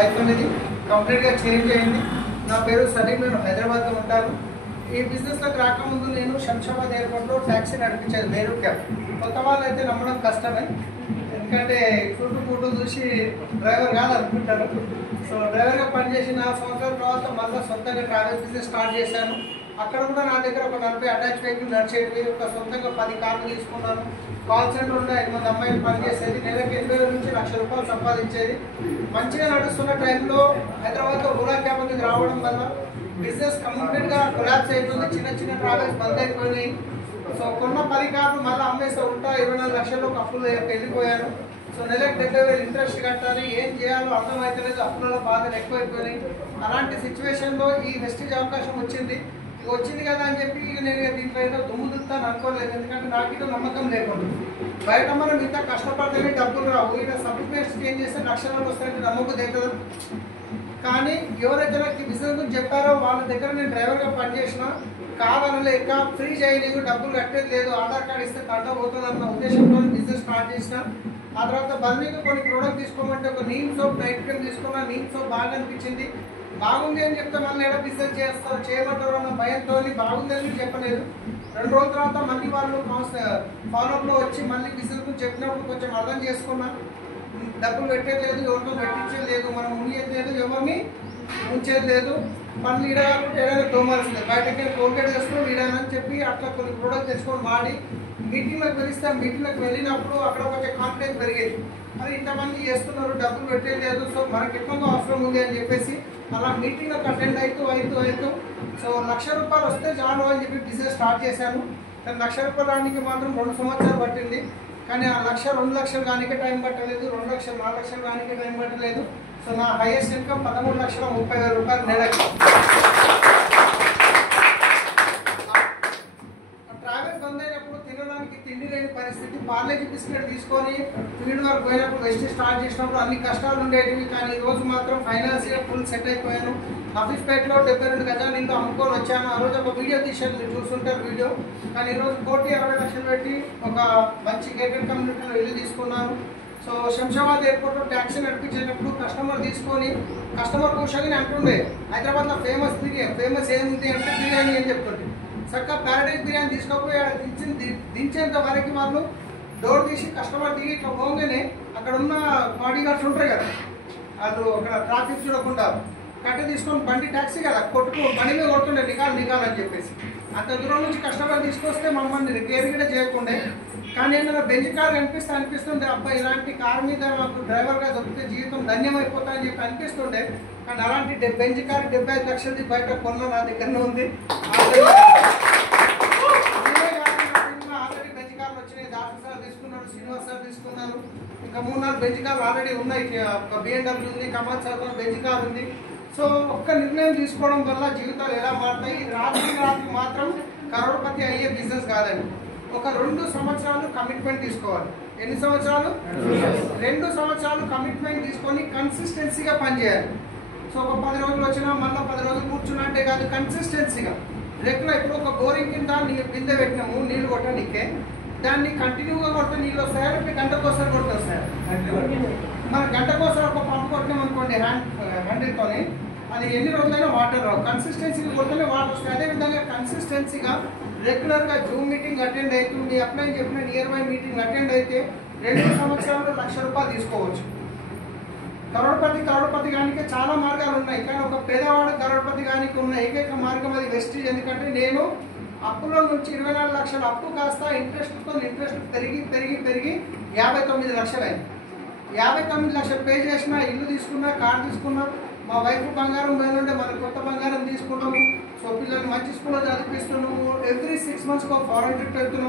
Life అనేది కంప్లీట్గా change అయింది. నా పేరు సలీం, నేను హైదరాబాద్లో ఉంటాను. ఈ బిజినెస్లోకి రాకముందు నేను శంషాబాద్ ఎయిర్పోర్ట్లో ట్యాక్సీ నడిపించేది, బేరూ క్యాబ్. కొత్త వాళ్ళు అయితే నమ్మడం కష్టమే, ఎందుకంటే ఫోటో చూసి డ్రైవర్ కాదు అనుకుంటారు. సో డ్రైవర్గా పనిచేసి 4 సంవత్సరాల తర్వాత మళ్ళీ సొంతంగా ట్రావెల్ బిజినెస్ స్టార్ట్ చేశాను. అక్కడ కూడా నా దగ్గర ఒక 40 అటాచ్ వెహికల్ నడిచేవి, ఒక సొంతంగా 10 కార్లు తీసుకున్నాను. కాల్ సెంటర్ ఉండే 5 మంది అమ్మాయిలు పనిచేసేది, నెలకి 80,000 నుంచి 1,00,000 రూపాయలు సంపాదించేది. మంచిగా నడుస్తున్న టైంలో హైదరాబాద్లో ఓలా క్యాబ్ అనేది రావడం వల్ల బిజినెస్ కంప్లీట్గా కొలాప్స్ అయిపోయింది. చిన్న చిన్న ట్రావెల్స్ బంద్ అయిపోయినాయి. సో కొన్న 10 కార్లు మళ్ళీ అమ్మేస్తే ఉంటా 24 లక్షల్లో అప్పులు వెళ్ళిపోయాను. సో నెలకు 70,000 ఇంట్రెస్ట్ కట్టాలి, ఏం చేయాలో అర్థమవుతలేదు, అప్పులలో బాధలు ఎక్కువైపోయినాయి. అలాంటి సిచ్యువేషన్లో ఈ వెస్టేజ్ అవకాశం వచ్చింది కదా అని చెప్పి నేను దీంట్లో ఏదో దుమ్ము దుత్తాను అనుకోలేదు, ఎందుకంటే నాకు ఇదో నమ్మకం లేకుండా. బయట మనం ఇంత కష్టపడితేనే డబ్బులు రావు, ఇలా సబ్స్క్రిప్షన్స్ చేంజ్ చేస్తే లక్షలు వస్తాయంటే నమ్మకం అవుతుంది. కానీ ఎవరైతే నాకు ఈ బిజినెస్ గురించి చెప్పారో వాళ్ళ దగ్గర నేను డ్రైవర్గా పనిచేసిన, కాదనలేక ఫ్రీ చేయలేదు, డబ్బులు కట్టేది లేదు, ఆధార్ కార్డు ఇస్తే తంట పోతుంది అన్న ఉద్దేశంతో బిజినెస్ స్టార్ట్ చేసిన. ఆ తర్వాత బర్నీగా కొన్ని ప్రోడక్ట్ తీసుకోమంటే ఒక నీమ్ సోప్ నైట్ క్రీమ్ తీసుకున్నా. నీమ్ సోప్ బాగా అనిపించింది. బాగుంది అని చెప్తే మళ్ళీ ఎలా బిజినెస్ చేస్తారు, చేయమంటారు అన్న భయంతో బాగుంది అని చెప్పలేదు. 2 రోజుల తర్వాత మళ్ళీ వాళ్ళు ఫాలోఅప్లో వచ్చి మళ్ళీ బిజినెస్ గురించి చెప్పినప్పుడు కొంచెం అర్థం చేసుకున్నా. డబ్బులు పెట్టేది లేదు, ఎవరితో పెట్టించేది లేదు, మనం ఉండేది లేదు, ఎవరిని ఉంచేది లేదు. మళ్ళీ ఈడగాకుంటే ఏదైనా తోమాల్సిందే, బయటకి కోల్గేట్ చేసుకుని ఈడని చెప్పి అట్లా కొన్ని ప్రోడక్ట్ తెచ్చుకొని వాడి మీటింగ్లకు పిలిస్తే మీటింగ్లకు వెళ్ళినప్పుడు అక్కడ కొంచెం కాన్ఫిడెన్స్ పెరిగేది. అది ఇంతమంది చేస్తున్నారు, డబ్బులు పెట్టేది లేదు, సో మనకి ఎక్కువగా అవసరం ఉంది అని చెప్పేసి అలా మీటింగ్లకు అటెండ్ అవుతూ సో 1,00,000 రూపాయలు వస్తే చాలు అని చెప్పి బిజినెస్ స్టార్ట్ చేశాను. కానీ 1,00,000 రూపాయలు రానికి మాత్రం 2 సంవత్సరాలు పట్టింది. కానీ ఆ 1,00,000 2 లక్షలు కానికే టైం పట్టలేదు, 2 లక్షలు 4 లక్షలు కానికే టైం పట్టలేదు. సో నా హైయెస్ట్ ఇన్కమ్ 13,30,000 రూపాయలు నెలకి. ట్రావెల్ బంద్ అయినప్పుడు తినడానికి తిండి లేని పరిస్థితి, పార్లేజీ బిస్కెట్ తీసుకొని ఫీల్డ్ వరకు పోయినప్పుడు వెస్ట్ స్టార్ట్ చేసినప్పుడు అన్ని కష్టాలు ఉండేటివి. కానీ ఈ రోజు మాత్రం ఫైనాన్షియల్ ఫుల్ సెట్ అయిపోయాను. హఫీజ్పేటలో 72 గజాలు ఇంట్లో అమ్ముకొని వచ్చాను. ఆ రోజు ఒక వీడియో తీసేది, మీరు చూస్తుంటారు వీడియో. కానీ ఈరోజు 1,60 లక్షలు పెట్టి ఒక మంచి గేటెడ్ కమ్యూనిటీలో ఇల్లు తీసుకున్నాను. సో శంషాబాద్ ఎయిర్పోర్ట్లో ట్యాక్సీ నడిపించేటప్పుడు కస్టమర్ కూర్చొని అంటుండే, హైదరాబాద్లో ఫేమస్ ఏముంది అంటే బిర్యానీ అని చెప్తుంటే, చక్కగా ప్యారడైజ్ బిర్యానీ తీసుకోపోయి దించేంత వరకు వాళ్ళు డోర్ తీసి కస్టమర్ దిగి ఇట్లా పోగానే అక్కడ ఉన్న బాడీ గార్డ్స్ ఉంటారు కదా, వాళ్ళు అక్కడ ట్రాఫిక్ చూడకుండా కట్టె తీసుకొని బండి ట్యాక్సీ కదా బండి మీద కొడుతుండే నికాల్ అని చెప్పేసి. అంత దూరం నుంచి కస్టమర్ తీసుకొస్తే మమ్మల్ని కేర్ కూడా చేయకుండే. కానీ ఏదైనా బెంచ్ కార్ అనిపిస్తుంది, అబ్బాయి ఇలాంటి కార్ మీద మాకు డ్రైవర్గా దొరికితే జీవితం ధన్యమైపోతా అని చెప్పి అనిపిస్తుండే. కానీ అలాంటి బెంచ్ కార్ 75 లక్షలది బయట కొన్న నా దగ్గరనే ఉంది. ఆల్రెడీ బెంచ్ కార్లు వచ్చినాయి, దాసు సార్ తీసుకున్నాడు, శ్రీనివాస్ సార్ తీసుకున్నారు, ఇంకా 3-4 బెంచ్ కార్లు ఆల్రెడీ ఉన్నాయి. ఒక BMW ఉంది, కమల్ సార్ బెంచ్ కార్ ఉంది. సో ఒక్క నిర్ణయం తీసుకోవడం వల్ల జీవితాలు ఎలా మారుతాయి. రాత్రి మాత్రం కరోడ్పతి అయ్యే బిజినెస్ కాదండి. ఒక 2 సంవత్సరాలు కమిట్మెంట్ తీసుకోవాలి. ఎన్ని సంవత్సరాలు? 2 సంవత్సరాలు కమిట్మెంట్ తీసుకొని కన్సిస్టెన్సీగా పనిచేయాలి. సో ఒక 10 రోజులు వచ్చినా మళ్ళీ 10 రోజులు కూర్చున్నా అంటే కాదు, కన్సిస్టెన్సీగా రెగ్యులర్. ఇప్పుడు ఒక బోరింగ్ కింద బిందె పెట్టినాము నీళ్ళు కొట్టడానికే, దాన్ని కంటిన్యూగా కొడితే నీళ్ళు వస్తాయి, గంటకోసారి కొడితే వస్తాయి. మన గంటకోసారి ఒక పంపు కొట్టినాం అనుకోండి హ్యాండిల్తోని, అది ఎన్ని రోజులైనా వాటర్ రావు. కన్సిస్టెన్సీగా కొడితేనే వాటర్ వస్తాయి. అదేవిధంగా కన్సిస్టెన్సీగా రెగ్యులర్గా జూమ్ మీటింగ్ అటెండ్ అయితే, మీ అప్లై చెప్పిన నియర్ బై మీటింగ్ అటెండ్ అయితే 2 సంవత్సరాలు 1,00,000 రూపాయలు తీసుకోవచ్చు. కరోడ్పతి గానికి చాలా మార్గాలు ఉన్నాయి, కానీ ఒక పేదవాడు కరోడ్పతి గానికి ఉన్న ఏకైక మార్గం అది వెస్టేజ్. ఎందుకంటే నేను అప్పులో నుంచి 24 లక్షల అప్పు కాస్త ఇంట్రెస్ట్ పెరిగి 59 లక్షలు అయింది. 59 లక్షలు పే చేసిన, ఇల్లు తీసుకున్నా, కార్ తీసుకున్నా, మా వైఫ్ బంగారం పోయినుండే మన కొత్త బంగారం తీసుకున్నాము. సో పిల్లల్ని మంచి స్కూల్లో చదివిస్తున్నాము. ఎవ్రీ 6 మంత్స్కి ఒక ఫారెన్ ట్రిప్ వెళ్తున్నాము.